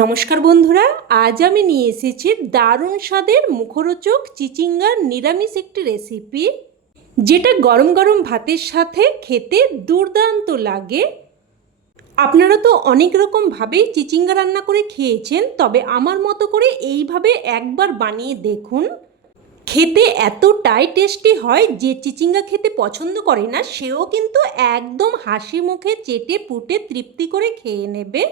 নমস্কার বন্ধুরা, আজ আমি নিয়ে এসেছি দারুণ স্বাদের মুখরোচক চিচিঙ্গার নিরামিষ একটি রেসিপি, যেটা গরম গরম ভাতের সাথে খেতে দুর্দান্ত লাগে। আপনারা তো অনেক রকমভাবেই চিচিঙ্গা রান্না করে খেয়েছেন, তবে আমার মতো করে এইভাবে একবার বানিয়ে দেখুন। খেতে এতটাই টেস্টি হয় যে চিচিঙ্গা খেতে পছন্দ করে না সেও কিন্তু একদম হাসি মুখে চেটে পুটে তৃপ্তি করে খেয়ে নেবে।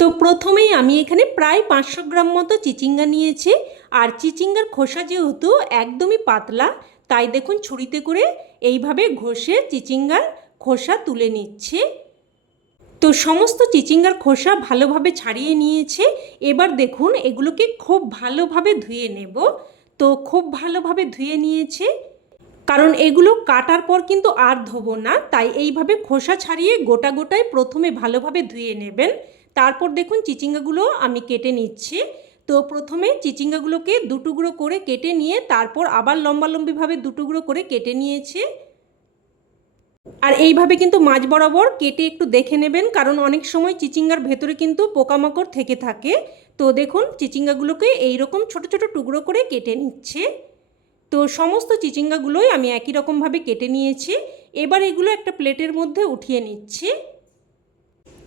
তো প্রথমেই আমি এখানে প্রায় 500 গ্রাম মতো চিচিঙ্গা নিয়েছি। আর চিচিঙ্গার খোসা যেহেতু একদমই পাতলা, তাই দেখুন ছুরিতে করে এইভাবে ঘষে চিচিঙ্গার খোসা তুলে নিচ্ছে। তো সমস্ত চিচিঙ্গার খোসা ভালোভাবে ছাড়িয়ে নিয়েছে। এবার দেখুন এগুলোকে খুব ভালোভাবে ধুয়ে নেব। তো খুব ভালোভাবে ধুয়ে নিয়েছে, কারণ এগুলো কাটার পর কিন্তু আর ধোবো না, তাই এইভাবে খোসা ছাড়িয়ে গোটা গোটায় প্রথমে ভালোভাবে ধুয়ে নেবেন। তারপর দেখুন চিচিঙ্গাগুলো আমি কেটে নিচ্ছি। তো প্রথমে চিচিঙ্গাগুলোকে দুটুকরো করে কেটে নিয়ে তারপর আবার লম্বালম্বিভাবে দুটুকরো করে কেটে নিয়েছি। আর এইভাবে কিন্তু মাঝ বরাবর কেটে একটু দেখে নেবেন, কারণ অনেক সময় চিচিঙ্গার ভেতরে কিন্তু পোকামাকড় থেকে থাকে। তো দেখুন চিচিঙ্গাগুলোকে এইরকম ছোট ছোট টুকরো করে কেটে নিচ্ছে। তো সমস্ত চিচিঙ্গাগুলোই আমি একই রকমভাবে কেটে নিয়েছি। এবার এগুলো একটা প্লেটের মধ্যে উঠিয়ে নিচ্ছি।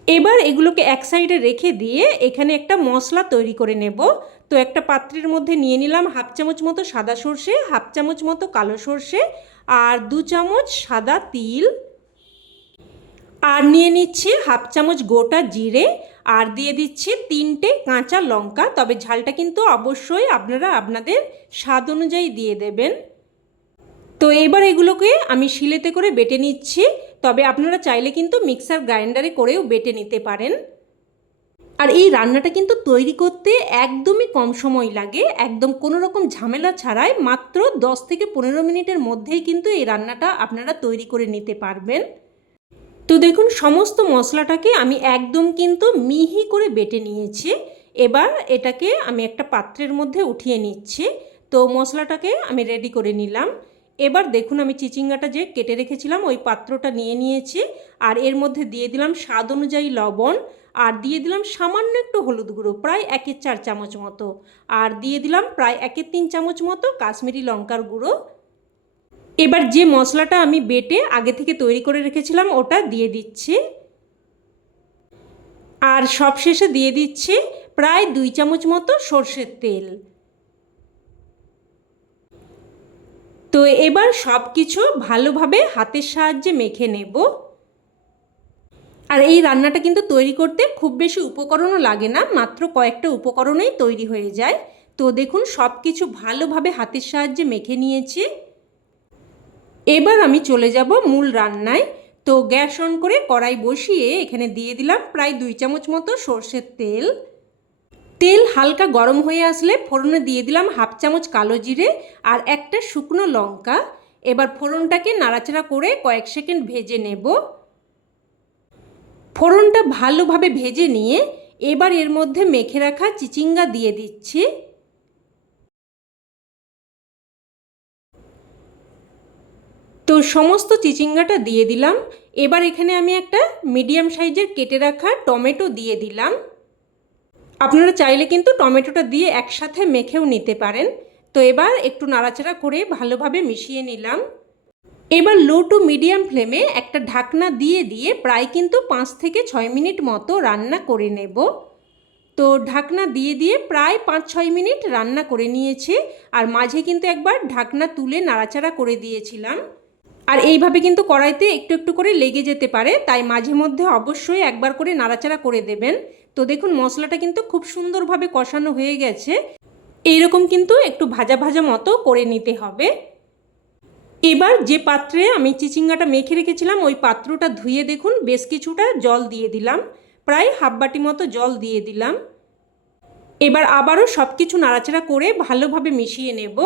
এবার এগুলোকে এক সাইডে রেখে দিয়ে এখানে একটা মশলা তৈরি করে নেব। তো একটা পাত্রের মধ্যে নিয়ে নিলাম 1/2 চামচ মতো সাদা সর্ষে, 1/2 চামচ মতো কালো সর্ষে, আর 2 চামচ সাদা তিল, আর নিয়ে নিচ্ছি 1/2 চামচ গোটা জিরে, আর দিয়ে দিচ্ছি 3টে কাঁচা লঙ্কা। তবে ঝালটা কিন্তু অবশ্যই আপনারা আপনাদের স্বাদ অনুযায়ী দিয়ে দেবেন। তো এবার এগুলোকে আমি শিলেতে করে বেটে নিচ্ছি, তবে আপনারা চাইলে কিন্তু মিক্সার গ্রাইন্ডারে করেও বেটে নিতে পারেন। আর এই রান্নাটা কিন্তু তৈরি করতে একদমই কম সময় লাগে, একদম কোনো রকম ঝামেলা ছাড়াই মাত্র 10 থেকে 15 মিনিটের মধ্যেই কিন্তু এই রান্নাটা আপনারা তৈরি করে নিতে পারবেন। তো দেখুন সমস্ত মশলাটাকে আমি একদম কিন্তু মিহি করে বেটে নিয়েছি। এবার এটাকে আমি একটা পাত্রের মধ্যে উঠিয়ে নিচ্ছি। তো মশলাটাকে আমি রেডি করে নিলাম। এবার দেখুন আমি চিচিঙ্গাটা যে কেটে রেখেছিলাম ওই পাত্রটা নিয়ে নিয়েছি, আর এর মধ্যে দিয়ে দিলাম স্বাদ অনুযায়ী লবণ, আর দিয়ে দিলাম সামান্য একটু হলুদ গুঁড়ো প্রায় 1/4 চামচ মতো, আর দিয়ে দিলাম প্রায় 1/3 চামচ মতো কাশ্মীরি লঙ্কার গুঁড়ো। এবার যে মশলাটা আমি বেটে আগে থেকে তৈরি করে রেখেছিলাম ওটা দিয়ে দিচ্ছি, আর সবশেষে দিয়ে দিচ্ছি প্রায় 2 চামচ মতো সর্ষের তেল। তো এবার সব কিছু ভালোভাবে হাতের সাহায্যে মেখে নেব। আর এই রান্নাটা কিন্তু তৈরি করতে খুব বেশি উপকরণও লাগে না, মাত্র কয়েকটা উপকরণেই তৈরি হয়ে যায়। তো দেখুন সব কিছু ভালোভাবে হাতের সাহায্যে মেখে নিয়েছি। এবার আমি চলে যাব মূল রান্নায়। তো গ্যাস অন করে কড়াই বসিয়ে এখানে দিয়ে দিলাম প্রায় 2 চামচ মতো সর্ষের তেল। তেল হালকা গরম হয়ে আসলে ফোড়নে দিয়ে দিলাম 1/2 চামচ কালো জিরে আর একটা শুকনো লঙ্কা। এবার ফোড়নটাকে নাড়াচাড়া করে কয়েক সেকেন্ড ভেজে নেব। ফোড়নটা ভালোভাবে ভেজে নিয়ে এবার এর মধ্যে মেখে রাখা চিচিঙ্গা দিয়ে দিচ্ছি। তো সমস্ত চিচিঙ্গাটা দিয়ে দিলাম। এবার এখানে আমি একটা মিডিয়াম সাইজের কেটে রাখা টমেটো দিয়ে দিলাম। আপনারা চাইলে কিন্তু টমেটোটা দিয়ে একসাথে মেখেও নিতে পারেন। তো এবার একটু নাড়াচাড়া করে ভালোভাবে মিশিয়ে নিলাম। এবার লো টু মিডিয়াম ফ্লেমে একটা ঢাকনা দিয়ে দিয়ে প্রায় কিন্তু 5 থেকে 6 মিনিট মতো রান্না করে নেব। তো ঢাকনা দিয়ে দিয়ে প্রায় 5-6 মিনিট রান্না করে নিয়েছে, আর মাঝে কিন্তু একবার ঢাকনা তুলে নাড়াচাড়া করে দিয়েছিলাম। আর এইভাবে কিন্তু কড়াইতে একটু একটু করে লেগে যেতে পারে, তাই মাঝে মধ্যে অবশ্যই একবার করে নাড়াচাড়া করে দেবেন। তো দেখুন মশলাটা কিন্তু খুব সুন্দরভাবে কষানো হয়ে গেছে। এইরকম কিন্তু একটু ভাজা ভাজা মতো করে নিতে হবে। এবার যে পাত্রে আমি চিচিঙ্গাটা মেখে রেখেছিলাম ওই পাত্রটা ধুয়ে দেখুন বেশ কিছুটা জল দিয়ে দিলাম, প্রায় হাফ বাটি মতো জল দিয়ে দিলাম। এবার আবারও সব কিছু নাড়াচাড়া করে ভালোভাবে মিশিয়ে নেব।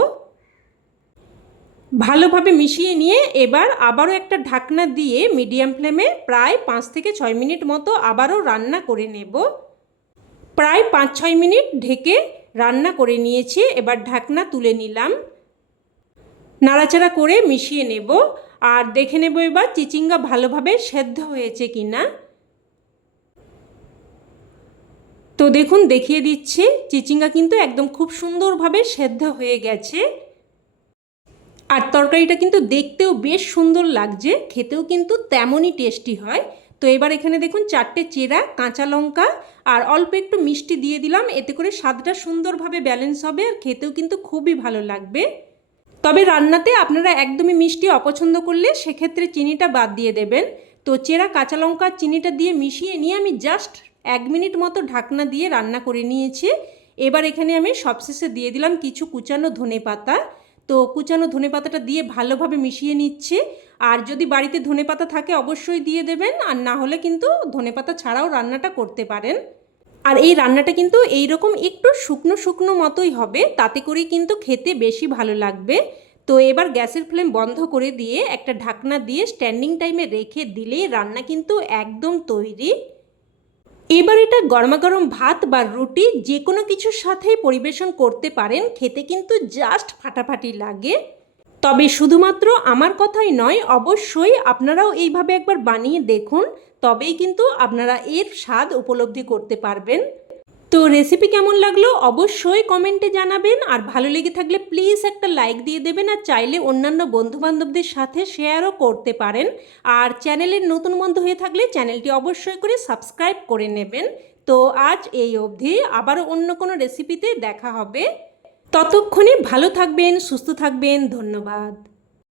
ভালোভাবে মিশিয়ে নিয়ে এবার আবারও একটা ঢাকনা দিয়ে মিডিয়াম ফ্লেমে প্রায় 5 থেকে 6 মিনিট মতো আবারও রান্না করে নেব। প্রায় 5-6 মিনিট ঢেকে রান্না করে নিয়েছি। এবার ঢাকনা তুলে নিলাম, নাড়াচাড়া করে মিশিয়ে নেব, আর দেখে নেব এবার চিচিঙ্গা ভালোভাবে সেদ্ধ হয়েছে কিনা। তো তো দেখুন দেখিয়ে দিচ্ছি, চিচিঙ্গা কিন্তু একদম খুব সুন্দরভাবে সেদ্ধ হয়ে গেছে। আর তরকারিটা কিন্তু দেখতেও বেশ সুন্দর লাগছে, খেতেও কিন্তু তেমনই টেস্টি হয়। তো এবার এখানে দেখুন 4টে চেরা কাঁচা লঙ্কা আর অল্প একটু মিষ্টি দিয়ে দিলাম, এতে করে স্বাদটা সুন্দরভাবে ব্যালেন্স হবে আর খেতেও কিন্তু খুবই ভালো লাগবে। তবে রান্নাতে আপনারা একদমই মিষ্টি অপছন্দ করলে সেক্ষেত্রে চিনিটা বাদ দিয়ে দেবেন। তো চেরা কাঁচা লঙ্কা চিনিটা দিয়ে মিশিয়ে নিয়ে আমি জাস্ট 1 মিনিট মতো ঢাকনা দিয়ে রান্না করে নিয়েছি। এবার এখানে আমি সবশেষে দিয়ে দিলাম কিছু কুচানো ধনেপাতা। তো কুচানো ধনেপাতাটা দিয়ে ভালোভাবে মিশিয়ে নিচ্ছি। আর যদি বাড়িতে ধনেপাতা থাকে অবশ্যই দিয়ে দেবেন, আর না হলে কিন্তু ধনেপাতা ছাড়াও রান্নাটা করতে পারেন। আর এই রান্নাটা কিন্তু এইরকম একটু শুকনো শুকনো মতোই হবে, তাতে করেই কিন্তু খেতে বেশি ভালো লাগবে। তো এবার গ্যাসের ফ্লেম বন্ধ করে দিয়ে একটা ঢাকনা দিয়ে স্ট্যান্ডিং টাইমে রেখে দিলেই রান্না কিন্তু একদম তৈরি। এবার এটা গরমাগরম ভাত বা রুটি যে কোনো কিছুর সাথেই পরিবেশন করতে পারেন, খেতে কিন্তু জাস্ট ফাটাফাটি লাগে। তবে শুধুমাত্র আমার কথাই নয়, অবশ্যই আপনারাও এইভাবে একবার বানিয়ে দেখুন, তবেই কিন্তু আপনারা এর স্বাদ উপলব্ধি করতে পারবেন। তো রেসিপি কেমন লাগলো অবশ্যই কমেন্টে জানাবেন, আর ভালো লেগে থাকলে প্লিজ একটা লাইক দিয়ে দেবেন, আর চাইলে অন্যান্য বন্ধুবান্ধবদের সাথে শেয়ারও করতে পারেন। আর চ্যানেলের নতুন বন্ধু হয়ে থাকলে চ্যানেলটি অবশ্যই করে সাবস্ক্রাইব করে নেবেন। তো আজ এই অবধি, আবারও অন্য কোনো রেসিপিতে দেখা হবে। ততক্ষণে ভালো থাকবেন, সুস্থ থাকবেন, ধন্যবাদ।